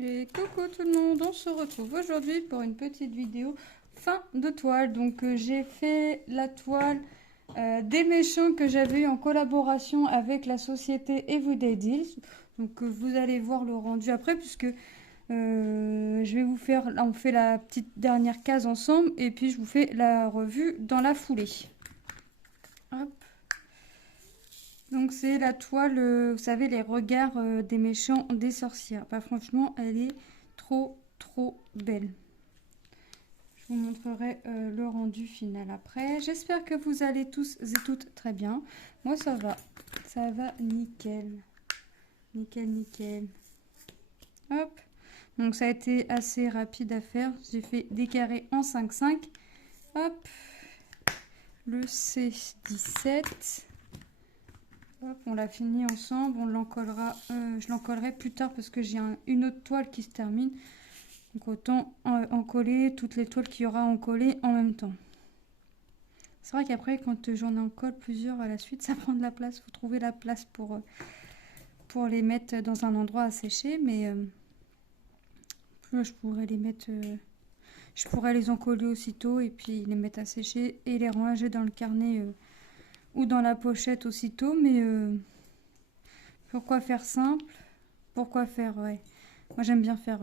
Et coucou tout le monde, on se retrouve aujourd'hui pour une petite vidéo fin de toile. Donc j'ai fait la toile des méchants que j'avais eu en collaboration avec la société Everyday Deals. Donc vous allez voir le rendu après puisque je vais vous faire, là on fait la petite dernière case ensemble et puis je vous fais la revue dans la foulée. Hop. Donc c'est la toile, vous savez, les regards des méchants des sorcières. Bah, franchement, elle est trop belle. Je vous montrerai le rendu final après. J'espère que vous allez tous et toutes très bien. Moi ça va nickel. Nickel. Hop. Donc ça a été assez rapide à faire. J'ai fait des carrés en 5-5. Hop. Le C17. Hop, on l'a fini ensemble, on l'encollera, je l'encollerai plus tard parce que j'ai une autre toile qui se termine. Donc autant en coller toutes les toiles qu'il y aura à en coller en même temps. C'est vrai qu'après quand j'en encolle plusieurs à la suite, ça prend de la place. Il faut trouver la place pour les mettre dans un endroit à sécher. Mais je pourrais les mettre, je pourrais les encoller aussitôt et puis les mettre à sécher et les ranger dans le carnet ou dans la pochette aussitôt, mais pourquoi faire simple? Pourquoi faire, ouais. Moi j'aime bien faire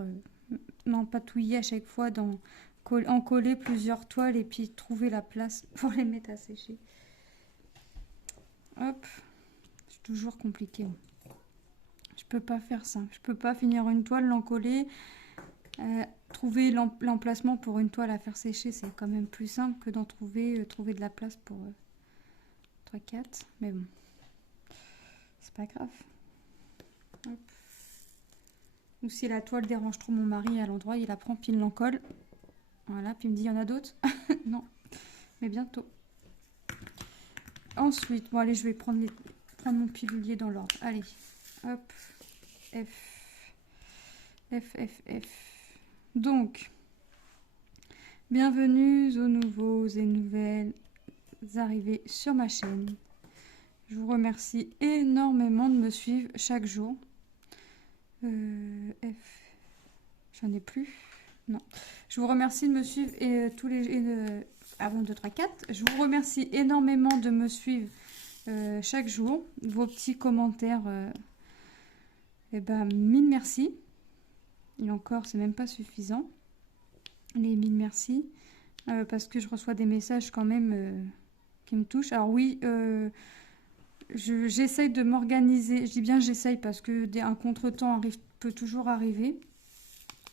m'empatouiller à chaque fois en coller plusieurs toiles et puis trouver la place pour les mettre à sécher. Hop, c'est toujours compliqué. Je peux pas faire ça. Je peux pas finir une toile, l'encoller, trouver l'emplacement pour une toile à faire sécher, c'est quand même plus simple que d'en trouver de la place pour 3-4, mais bon, c'est pas grave. Hop. Ou si la toile dérange trop mon mari à l'endroit, il la prend puis il l'encolle. Voilà, puis il me dit il y en a d'autres. Non, mais bientôt. Ensuite, bon allez, je vais prendre mon pilulier dans l'ordre. Allez, hop, F. Donc, bienvenue aux nouveaux et nouvelles arrivés sur ma chaîne. Je vous remercie énormément de me suivre chaque jour. J'en ai plus. Non. Je vous remercie de me suivre tous les avant 2, 3, 4. Je vous remercie énormément de me suivre chaque jour. Vos petits commentaires, mille merci. Et encore, c'est même pas suffisant. Les 1000 merci. Parce que je reçois des messages quand même qui me touchent. Alors oui, j'essaye de m'organiser. Je dis bien j'essaye parce que un contretemps peut toujours arriver.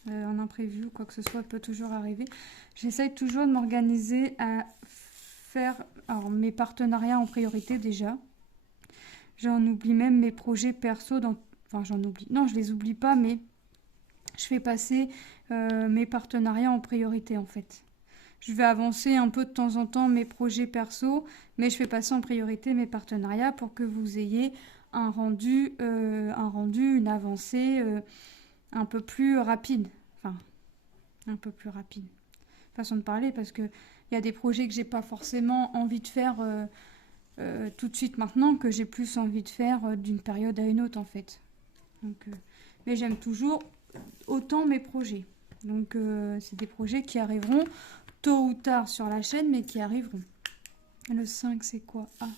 Un imprévu ou quoi que ce soit peut toujours arriver. J'essaye toujours de m'organiser à faire mes partenariats en priorité déjà. J'en oublie même mes projets perso. Enfin, j'en oublie. Non, je les oublie pas, mais je fais passer mes partenariats en priorité en fait. Je vais avancer un peu de temps en temps mes projets perso, mais je fais passer en priorité mes partenariats pour que vous ayez un rendu, une avancée un peu plus rapide. Enfin, un peu plus rapide. Façon de parler, parce qu'il y a des projets que j'ai pas forcément envie de faire tout de suite maintenant, que j'ai plus envie de faire d'une période à une autre en fait. Donc, mais j'aime toujours autant mes projets. Donc c'est des projets qui arriveront tôt ou tard sur la chaîne, mais qui arriveront. Le 5, c'est quoi? Ah.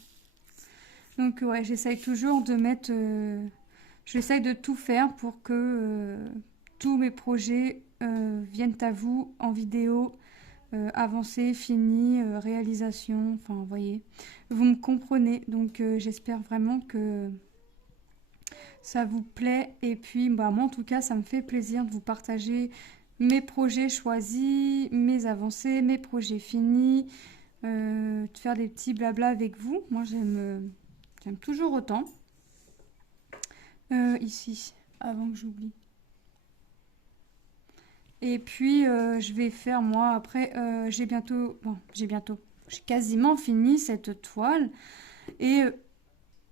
Donc ouais, j'essaye toujours de mettre... j'essaye de tout faire pour que tous mes projets viennent à vous en vidéo, avancée, finie, réalisation, enfin vous voyez. Vous me comprenez, donc j'espère vraiment que ça vous plaît. Et puis moi en tout cas, ça me fait plaisir de vous partager mes projets choisis, mes avancées, mes projets finis, de faire des petits blabla avec vous. Moi j'aime toujours autant. Ici, avant que j'oublie. Et puis je vais faire moi après, j'ai quasiment fini cette toile. Et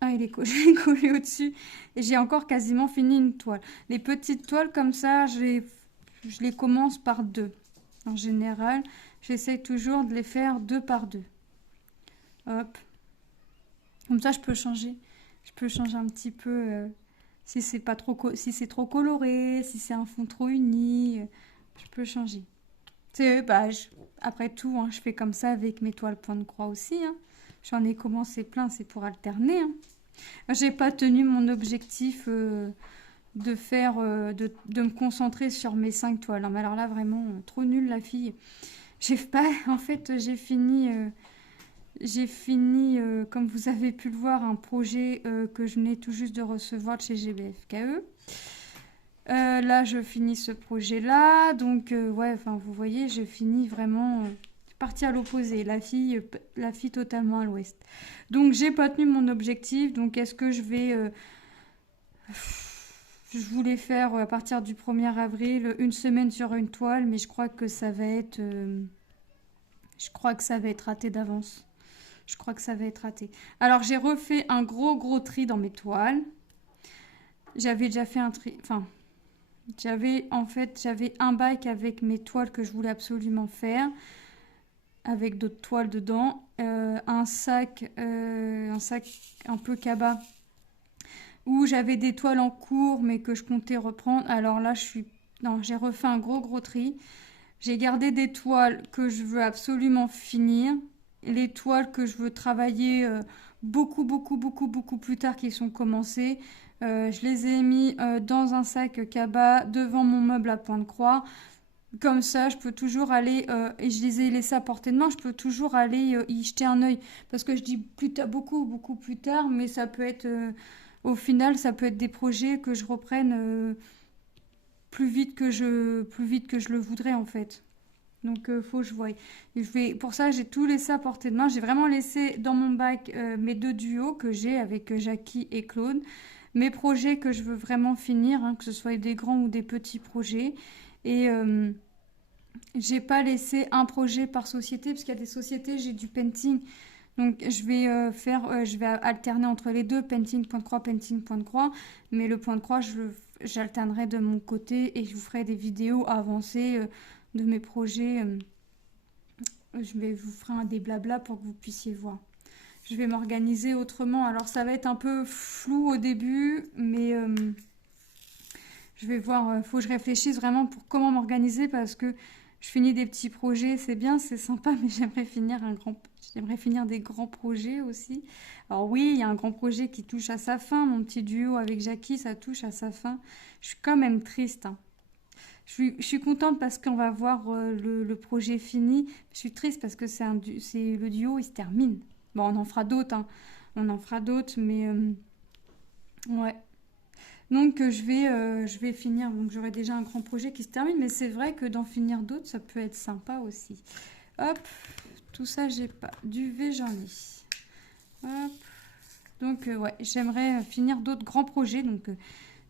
il est collé au-dessus. Et j'ai encore quasiment fini une toile. Les petites toiles comme ça, je les commence par 2. En général, j'essaye toujours de les faire 2 par 2. Hop. Comme ça, je peux changer. Je peux changer un petit peu Si c'est pas trop, si c'est trop coloré, si c'est un fond trop uni, je peux changer. C'est, bah, après tout, hein, je fais comme ça avec mes toiles point de croix aussi. Hein. J'en ai commencé plein, c'est pour alterner. Hein. J'ai pas tenu mon objectif de faire, de me concentrer sur mes 5 toiles. Hein. Mais alors là, vraiment, trop nulle la fille. J'ai pas, en fait, j'ai fini, comme vous avez pu le voir, un projet que je venais tout juste de recevoir de chez GBFKE. Là, je finis ce projet-là. Donc, ouais, enfin, vous voyez, je finis vraiment partie à l'opposé. La fille totalement à l'ouest. Donc, j'ai pas tenu mon objectif. Donc, est-ce que je vais... je voulais faire à partir du 1er avril une semaine sur une toile, mais je crois que ça va être... je crois que ça va être raté d'avance. Je crois que ça va être raté. Alors, j'ai refait un gros tri dans mes toiles. J'avais déjà fait un tri... Enfin, j'avais un bac avec mes toiles que je voulais absolument faire. Avec d'autres toiles dedans. Un sac un peu cabas. Où j'avais des toiles en cours, mais que je comptais reprendre. Alors là, j'ai refait un gros tri. J'ai gardé des toiles que je veux absolument finir. Les toiles que je veux travailler beaucoup plus tard qui sont commencées. Je les ai mis dans un sac cabas devant mon meuble à point de croix. Comme ça, je peux toujours aller, et je les ai laissés à portée de main, je peux toujours aller y jeter un œil. Parce que je dis plus tard, beaucoup plus tard, mais ça peut être, au final, ça peut être des projets que je reprenne plus vite que je le voudrais en fait. Donc, faut que je voie. Pour ça, j'ai tout laissé à portée de main. J'ai vraiment laissé dans mon bac mes 2 duos que j'ai avec Jackie et Claude. Mes projets que je veux vraiment finir, hein, que ce soit des grands ou des petits projets. Et j'ai pas laissé un projet par société, parce qu'il y a des sociétés, j'ai du painting. Donc, je vais alterner entre les deux, painting, point de croix, painting, point de croix. Mais le point de croix, j'alternerai de mon côté et je vous ferai des vidéos avancées de mes projets. Vous ferai des blabla pour que vous puissiez voir. Je vais m'organiser autrement. Alors, ça va être un peu flou au début, mais je vais voir. Faut que je réfléchisse vraiment pour comment m'organiser parce que je finis des petits projets. C'est bien, c'est sympa, mais j'aimerais finir des grands projets aussi. Alors oui, il y a un grand projet qui touche à sa fin. Mon petit duo avec Jackie, ça touche à sa fin. Je suis quand même triste. Hein. Je suis contente parce qu'on va voir le projet fini. Je suis triste parce que le duo, il se termine. Bon, on en fera d'autres. Hein. On en fera d'autres, mais ouais. Donc, je vais finir. Donc, j'aurai déjà un grand projet qui se termine. Mais c'est vrai que d'en finir d'autres, ça peut être sympa aussi. Hop, tout ça, j'ai pas. Duvet, j'en ai. Hop. Donc, ouais, j'aimerais finir d'autres grands projets. Donc,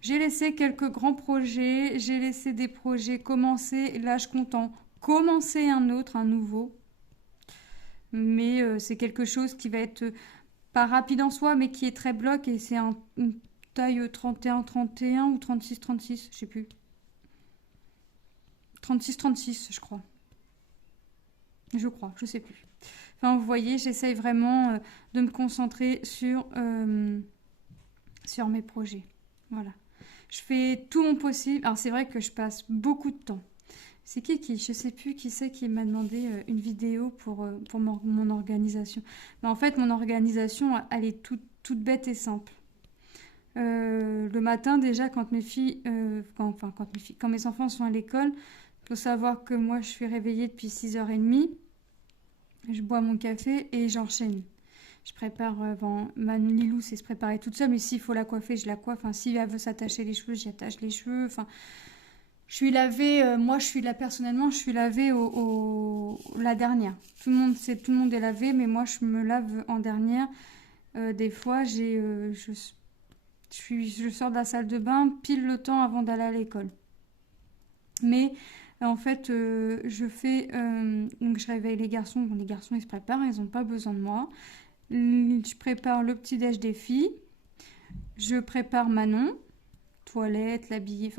j'ai laissé quelques grands projets. J'ai laissé des projets commencer. Là, je compte en commencer un nouveau. Mais c'est quelque chose qui va être pas rapide en soi, mais qui est très bloc. Et c'est une taille 31-31 ou 36-36, je sais plus. 36-36, je crois. Je sais plus. Enfin, vous voyez, j'essaye vraiment de me concentrer sur mes projets. Voilà. Je fais tout mon possible. Alors, c'est vrai que je passe beaucoup de temps. C'est qui je sais plus qui c'est qui m'a demandé une vidéo pour mon organisation. Mais en fait, mon organisation, elle est toute bête et simple. Le matin, déjà, quand mes enfants sont à l'école, il faut savoir que moi, je suis réveillée depuis 6h30. Je bois mon café et j'enchaîne. Je prépare, ma Lilou sait se préparer toute seule, mais s'il faut la coiffer, je la coiffe. Enfin, si elle veut s'attacher les cheveux, j'y attache les cheveux. Enfin, je suis lavée, personnellement, je suis lavée la dernière. Tout le monde est lavé, mais moi, je me lave en dernière. Des fois, je sors de la salle de bain pile le temps avant d'aller à l'école. Mais en fait, donc je réveille les garçons. Bon, les garçons, ils se préparent, ils n'ont pas besoin de moi. Je prépare le petit-déj des filles. Je prépare Manon. Toilette, l'habiller,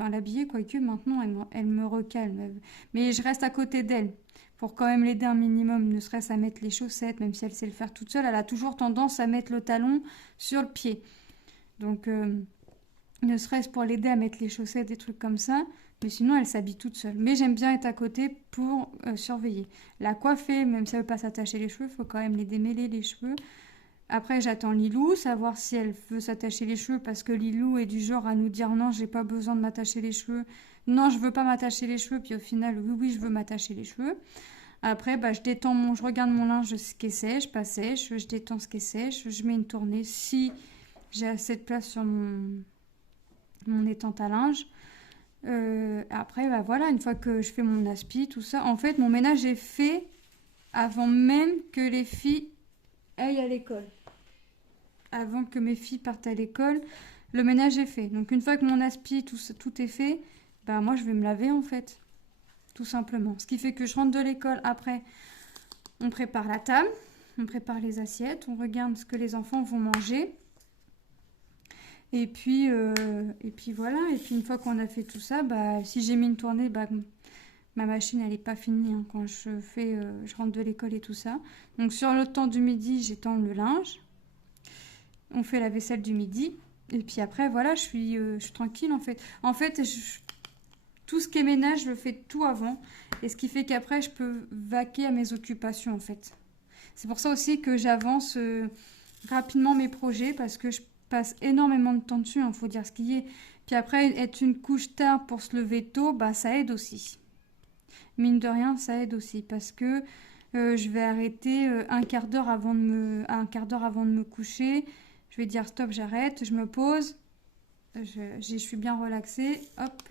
quoique maintenant, elle me recalme. Mais je reste à côté d'elle pour quand même l'aider un minimum, ne serait-ce à mettre les chaussettes, même si elle sait le faire toute seule. Elle a toujours tendance à mettre le talon sur le pied. Donc, ne serait-ce pour l'aider à mettre les chaussettes, des trucs comme ça. Mais sinon, elle s'habille toute seule. Mais j'aime bien être à côté pour surveiller. La coiffer, même si elle ne veut pas s'attacher les cheveux, il faut quand même les démêler les cheveux. Après, j'attends Lilou, savoir si elle veut s'attacher les cheveux, parce que Lilou est du genre à nous dire non, j'ai pas besoin de m'attacher les cheveux. Non, je veux pas m'attacher les cheveux. Puis au final, oui, oui, je veux m'attacher les cheveux. Après, bah, je regarde mon linge, ce qui est sèche, pas sèche. Je détends ce qui est sèche. Je mets une tournée si j'ai assez de place sur mon étante à linge. Après, bah voilà, une fois que je fais mon aspi, tout ça, en fait, mon ménage est fait avant même que les filles aillent à l'école. Avant que mes filles partent à l'école, le ménage est fait. Donc une fois que mon aspi, tout est fait, bah moi je vais me laver en fait, tout simplement. Ce qui fait que je rentre de l'école, après, on prépare la table, on prépare les assiettes, on regarde ce que les enfants vont manger. Et puis voilà, et puis une fois qu'on a fait tout ça, bah, si j'ai mis une tournée, bah, ma machine elle n'est pas finie hein, quand je rentre de l'école et tout ça. Donc sur le temps du midi, j'étends le linge, on fait la vaisselle du midi, et puis après voilà, je suis tranquille en fait. En fait, tout ce qui est ménage, je le fais tout avant, et ce qui fait qu'après je peux vaquer à mes occupations en fait. C'est pour ça aussi que j'avance rapidement mes projets, parce que je passe énormément de temps dessus, il faut dire ce qui est. Puis après, être une couche tard pour se lever tôt, bah ça aide aussi. Mine de rien, ça aide aussi, parce que je vais arrêter un quart d'heure avant de me coucher. Je vais dire stop, j'arrête, je me pose, je suis bien relaxée, hop,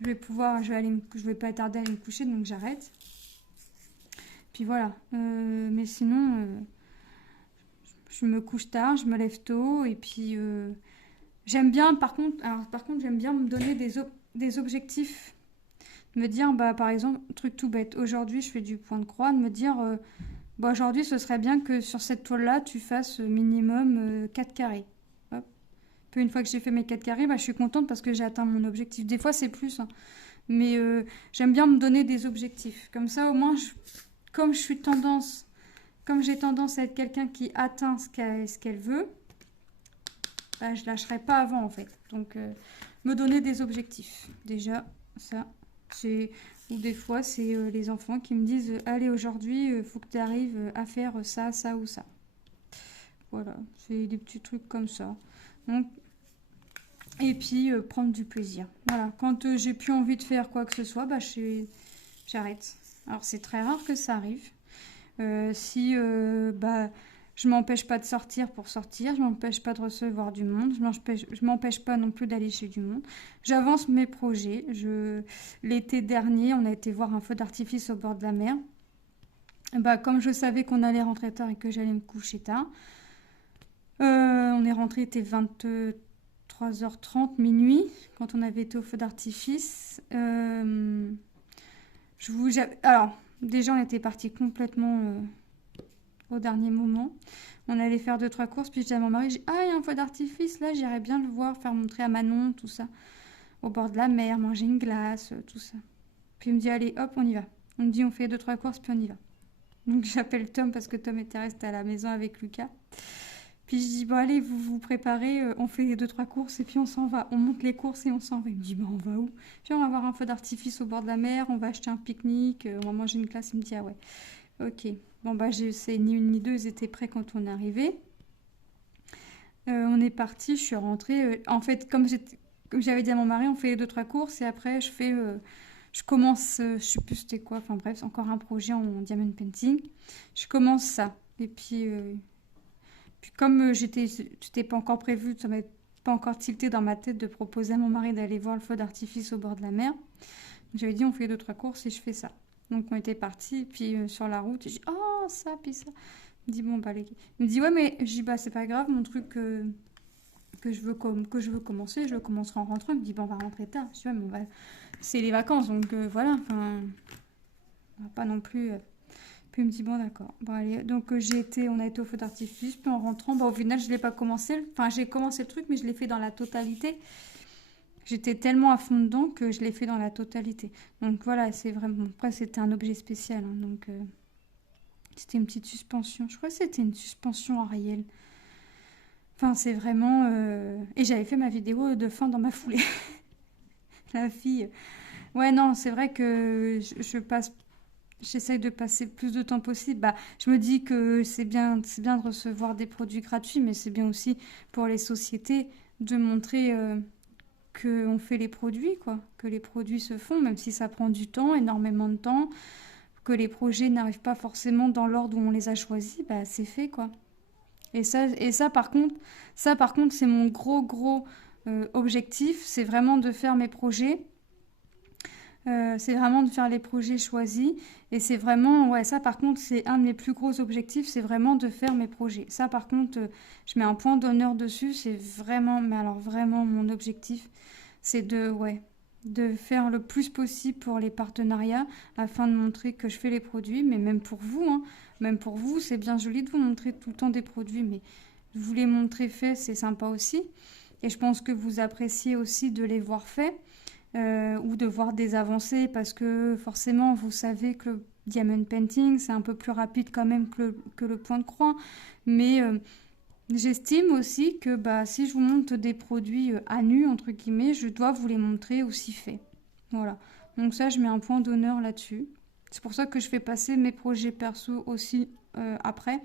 je vais pas tarder à aller me coucher, donc j'arrête. Puis voilà, mais sinon, je me couche tard, je me lève tôt, et puis j'aime bien, par contre, j'aime bien me donner des objectifs. Me dire, bah, par exemple, truc tout bête, aujourd'hui je fais du point de croix, de me dire, bah, aujourd'hui ce serait bien que sur cette toile-là, tu fasses minimum 4 carrés. Hop. Puis une fois que j'ai fait mes 4 carrés, bah, je suis contente parce que j'ai atteint mon objectif. Des fois c'est plus, hein. Mais j'aime bien me donner des objectifs. Comme ça, au moins, comme j'ai tendance à être quelqu'un qui atteint ce qu'elle veut, bah, je lâcherai pas avant en fait. Donc, me donner des objectifs. Déjà, ça, ou des fois, c'est les enfants qui me disent allez, aujourd'hui, il faut que tu arrives à faire ça, ça ou ça. Voilà, c'est des petits trucs comme ça. Donc, et puis, prendre du plaisir. Voilà, quand j'ai plus envie de faire quoi que ce soit, bah, j'arrête. Alors, c'est très rare que ça arrive. Si bah, je m'empêche pas de sortir pour sortir, je m'empêche pas de recevoir du monde, je m'empêche pas non plus d'aller chez du monde. J'avance mes projets. L'été dernier, on a été voir un feu d'artifice au bord de la mer. Bah, comme je savais qu'on allait rentrer tard et que j'allais me coucher tard, on est rentré, il était 23h30, minuit, quand on avait été au feu d'artifice. Alors, déjà, on était parti complètement au dernier moment. On allait faire 2-3 courses, puis je dis à mon mari, ah, il y a un feu d'artifice, là, j'irais bien le voir, faire montrer à Manon, tout ça, au bord de la mer, manger une glace, tout ça. Puis il me dit, allez, hop, on y va. On me dit, on fait 2-3 courses, puis on y va. Donc j'appelle Tom, parce que Tom était resté à la maison avec Lucas. Puis je dis, bon, allez, vous vous préparez, on fait les 2-3 courses, et puis on s'en va. On monte les courses et on s'en va. Il me dit, on va où? Puis on va voir un feu d'artifice au bord de la mer, on va acheter un pique-nique, on va manger une glace. Il me dit, ah ouais, ok. Bon, bah, c'est ni une ni deux, ils étaient prêts quand on est arrivé. On est parti, je suis rentrée. En fait, comme j'avais dit à mon mari, on fait 2-3 courses et après, je commence, je sais plus c'était quoi, enfin bref, c'est encore un projet en diamond painting. Je commence ça. Et puis comme c'était pas encore prévu, ça m'avait pas encore tilté dans ma tête de proposer à mon mari d'aller voir le feu d'artifice au bord de la mer. J'avais dit, on fait 2-3 courses et je fais ça. Donc on était partis, puis sur la route, j'ai dit, oh, ça, puis ça. Il me dit, bon, bah, il me dit, ouais, mais je dis, bah, c'est pas grave, mon truc que je veux commencer, je le commencerai en rentrant. Il me dit, bah, on va rentrer tard. Je dis, ouais, mais c'est les vacances, donc voilà, enfin, on va pas non plus. Puis il me dit, bon, d'accord. Bon, allez, donc on a été au feu d'artifice, puis en rentrant, bah, au final, je l'ai pas commencé. Enfin, j'ai commencé le truc, mais je l'ai fait dans la totalité. J'étais tellement à fond dedans que je l'ai fait dans la totalité. Donc voilà, c'est vraiment... Après, c'était un objet spécial. Hein, donc, c'était une petite suspension. Je crois que c'était une suspension Ariel. Enfin, c'est vraiment... Et j'avais fait ma vidéo de fin dans ma foulée. La fille. Ouais, non, c'est vrai que je passe... J'essaye de passer plus de temps possible. Bah, je me dis que c'est bien de recevoir des produits gratuits, mais c'est bien aussi pour les sociétés de montrer qu'on fait les produits, quoi. Que les produits se font, même si ça prend du temps, énormément de temps, que les projets n'arrivent pas forcément dans l'ordre où on les a choisis, bah, c'est fait, quoi. Ça, par contre, c'est mon gros objectif, c'est vraiment de faire mes projets. C'est vraiment de faire les projets choisis. Et c'est vraiment, ouais, ça par contre, c'est un de mes plus gros objectifs, c'est vraiment de faire mes projets. Ça par contre, je mets un point d'honneur dessus, c'est vraiment, mais alors vraiment mon objectif, c'est ouais, de faire le plus possible pour les partenariats afin de montrer que je fais les produits, mais même pour vous, hein, même pour vous, c'est bien joli de vous montrer tout le temps des produits, mais vous les montrer faits, c'est sympa aussi. Et je pense que vous appréciez aussi de les voir faits. Ou de voir des avancées parce que forcément vous savez que le diamond painting c'est un peu plus rapide quand même que le point de croix, mais j'estime aussi que bah, si je vous montre des produits à nu entre guillemets, je dois vous les montrer aussi faits. Voilà, donc ça je mets un point d'honneur là-dessus. C'est pour ça que je fais passer mes projets perso aussi après.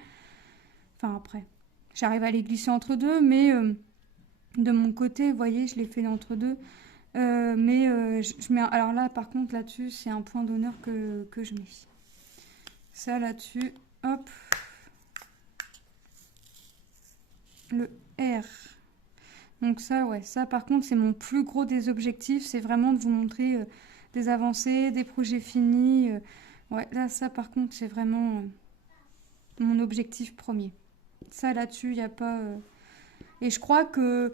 Enfin après, j'arrive à les glisser entre deux, mais de mon côté, vous voyez, je les fais entre deux. Je mets alors là par contre là-dessus c'est un point d'honneur que je mets ça là-dessus, hop, le R. Donc ça, ouais, ça par contre c'est mon plus gros des objectifs, c'est vraiment de vous montrer des avancées, des projets finis. Ouais, là ça par contre c'est vraiment mon objectif premier. Ça là-dessus il n'y a pas et je crois que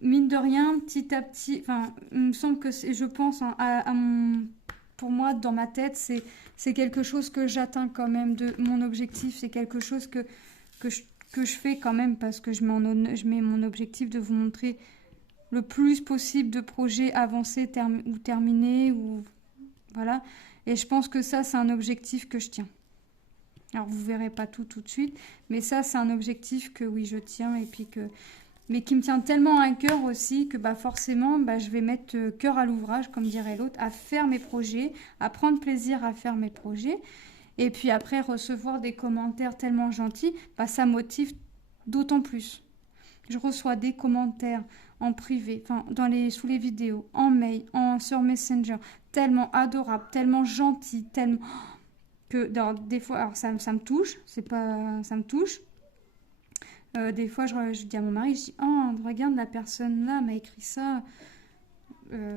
mine de rien, petit à petit, enfin, il me semble que je pense hein, pour moi, dans ma tête, c'est quelque chose que j'atteins quand même de mon objectif. C'est quelque chose que je fais quand même parce que je mets mon objectif de vous montrer le plus possible de projets avancés ou terminés. Ou, voilà. Et je pense que ça, c'est un objectif que je tiens. Alors, vous verrez pas tout de suite, mais ça, c'est un objectif que oui, je tiens et puis mais qui me tient tellement à cœur aussi que bah forcément bah, je vais mettre cœur à l'ouvrage, comme dirait l'autre, à faire mes projets, à prendre plaisir à faire mes projets. Et puis après, recevoir des commentaires tellement gentils, bah, ça motive d'autant plus. Je reçois des commentaires en privé, enfin sous les vidéos, en mail, sur Messenger, tellement adorables, tellement gentils, tellement que des fois, alors ça me touche, c'est pas, ça me touche. Des fois, je dis à mon mari, je dis, oh, regarde, la personne là m'a écrit ça.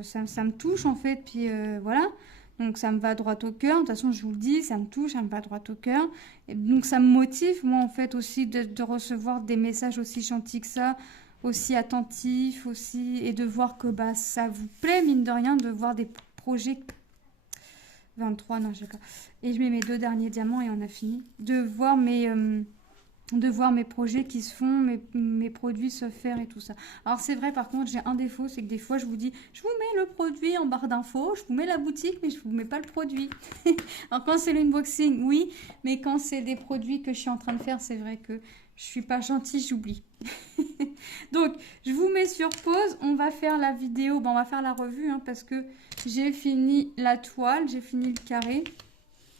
Ça me touche en fait, puis voilà. Donc ça me va droit au cœur. De toute façon, je vous le dis, ça me touche, ça me va droit au cœur. Et donc ça me motive, moi en fait, aussi de recevoir des messages aussi gentils que ça, aussi attentifs, aussi, et de voir que bah, ça vous plaît, mine de rien, de voir des projets 23, non, je sais pas. Et je mets mes 2 derniers diamants et on a fini. De voir mes projets qui se font, mes produits se faire et tout ça. Alors c'est vrai par contre j'ai un défaut, c'est que des fois je vous dis je vous mets le produit en barre d'infos, je vous mets la boutique mais je vous mets pas le produit. Alors quand c'est l'unboxing oui, mais quand c'est des produits que je suis en train de faire c'est vrai que je suis pas gentille, j'oublie. Donc je vous mets sur pause, on va faire la vidéo, on va faire la revue hein, parce que j'ai fini la toile, j'ai fini le carré,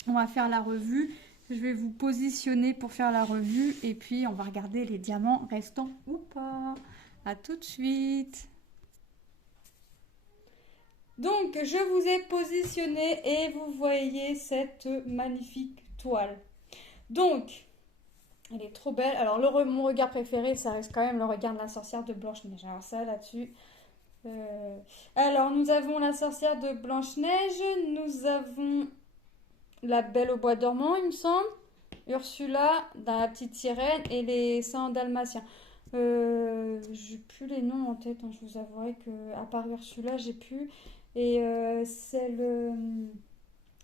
on va faire la revue. Je vais vous positionner pour faire la revue et puis on va regarder les diamants restants ou pas. À tout de suite. Donc, je vous ai positionné et vous voyez cette magnifique toile. Donc, elle est trop belle. Alors, mon regard préféré, ça reste quand même le regard de la sorcière de Blanche-Neige. Alors ça, là-dessus... Alors, nous avons la sorcière de Blanche-Neige. Nous avons... La Belle au bois dormant, il me semble. Ursula, dans la petite sirène et les 100 dalmatiens. J'ai plus les noms en tête, hein, je vous avouerai que à part Ursula, j'ai plus. Et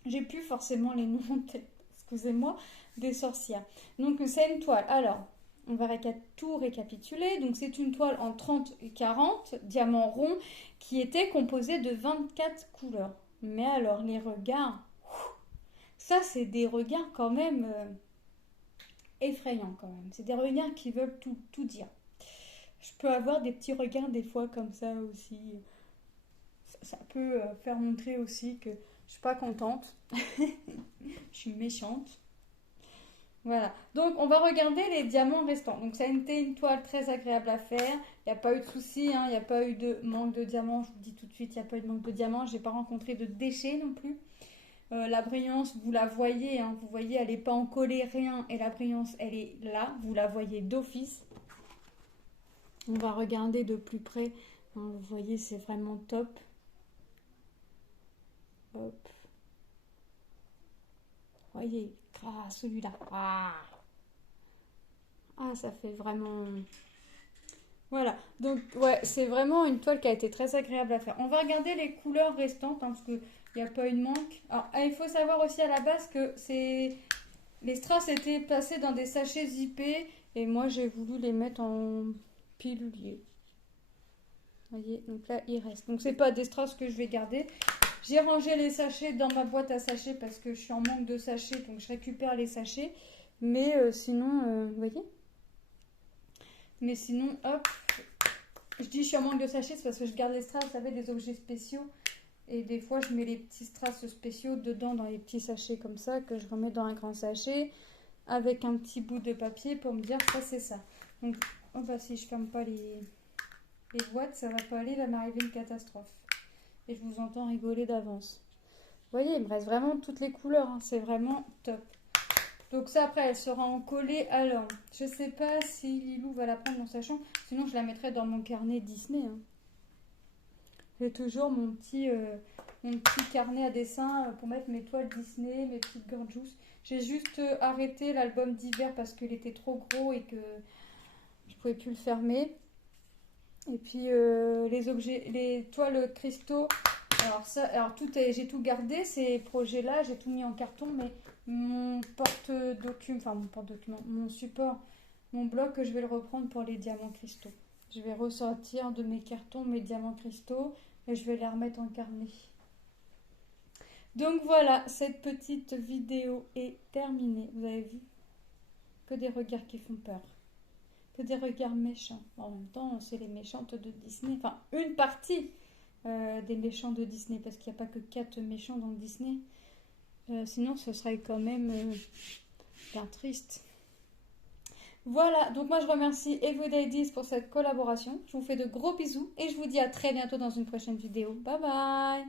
j'ai plus forcément les noms en tête, excusez-moi, des sorcières. Donc c'est une toile. Alors, on va tout récapituler. Donc c'est une toile en 30 et 40, diamant rond, qui était composée de 24 couleurs. Mais alors, les regards... Ça, c'est des regards quand même effrayants quand même. C'est des regards qui veulent tout dire. Je peux avoir des petits regards des fois comme ça aussi. Ça peut faire montrer aussi que je suis pas contente. Je suis méchante. Voilà. Donc, on va regarder les diamants restants. Donc, ça a été une toile très agréable à faire. Il n'y a pas eu de souci, hein. Il n'y a pas eu de manque de diamants. Je vous dis tout de suite, il n'y a pas eu de manque de diamants. Je n'ai pas rencontré de déchets non plus. La brillance, vous la voyez, hein. Vous voyez, elle n'est pas encollée, rien. Et la brillance, elle est là. Vous la voyez d'office. On va regarder de plus près. Vous voyez, c'est vraiment top. Hop. Voyez, ah, celui-là. Ah, ça fait vraiment... Voilà, donc ouais, c'est vraiment une toile qui a été très agréable à faire. On va regarder les couleurs restantes, hein, parce qu'il n'y a pas eu de manque. Alors, il faut savoir aussi à la base que les strass étaient placés dans des sachets zippés, et moi j'ai voulu les mettre en pilulier. Vous voyez, donc là il reste. Donc c'est pas des strass que je vais garder. J'ai rangé les sachets dans ma boîte à sachets parce que je suis en manque de sachets, donc je récupère les sachets. Mais sinon, vous voyez? Mais sinon, hop, je dis je suis en manque de sachets, c'est parce que je garde les strass, vous savez, des objets spéciaux. Et des fois, je mets les petits strass spéciaux dedans dans les petits sachets comme ça, que je remets dans un grand sachet avec un petit bout de papier pour me dire ça, c'est ça. Donc, oh bah, si je ferme pas les boîtes, ça va pas aller, il va m'arriver une catastrophe. Et je vous entends rigoler d'avance. Vous voyez, il me reste vraiment toutes les couleurs, hein, c'est vraiment top. Donc ça, après, elle sera encollée. Alors, je sais pas si Lilou va la prendre dans sa chambre, sinon je la mettrai dans mon carnet Disney. Hein. J'ai toujours mon petit carnet à dessin pour mettre mes toiles Disney, mes petites gorgeous. J'ai juste arrêté l'album d'hiver parce qu'il était trop gros et que je pouvais plus le fermer. Et puis les toiles cristaux. Alors ça, j'ai tout gardé ces projets-là, j'ai tout mis en carton, mais mon porte-document, mon support, mon bloc, je vais le reprendre pour les diamants cristaux. Je vais ressortir de mes cartons mes diamants cristaux et je vais les remettre en carnet. Donc voilà, cette petite vidéo est terminée. Vous avez vu? Que des regards qui font peur. Que des regards méchants. En même temps, c'est les méchantes de Disney. Enfin, une partie des méchants de Disney, parce qu'il n'y a pas que 4 méchants dans Disney. Sinon, ce serait quand même bien triste. Voilà, donc moi je remercie Everyday Days pour cette collaboration. Je vous fais de gros bisous et je vous dis à très bientôt dans une prochaine vidéo. Bye bye!